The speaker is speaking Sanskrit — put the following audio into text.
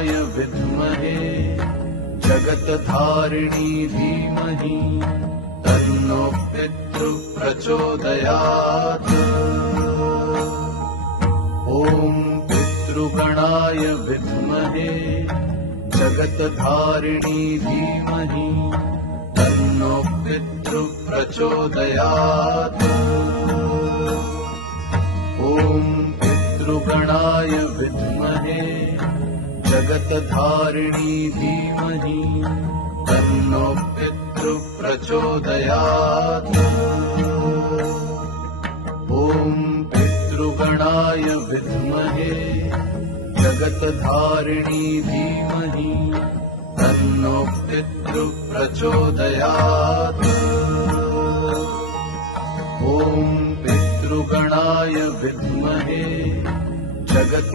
पितृगणाय विद्महे जगत्धारिणी धीमहि तन्नो पितृ प्रचोदयात्। ॐ पितृगणाय विद्महे जगत्धारिणी धीमहि तन्नो पितृ प्रचोदयात्। ॐ पितृगणाय विद्महे जगत्धारिणी धीमहि तन्नो पितृ प्रचोदयात्। ॐ पितृगणाय विद्महे जगत्धारिणी धीमहि तन्नो पितृ प्रचोदयात्। ॐ पितृगणाय विद्महे जगत्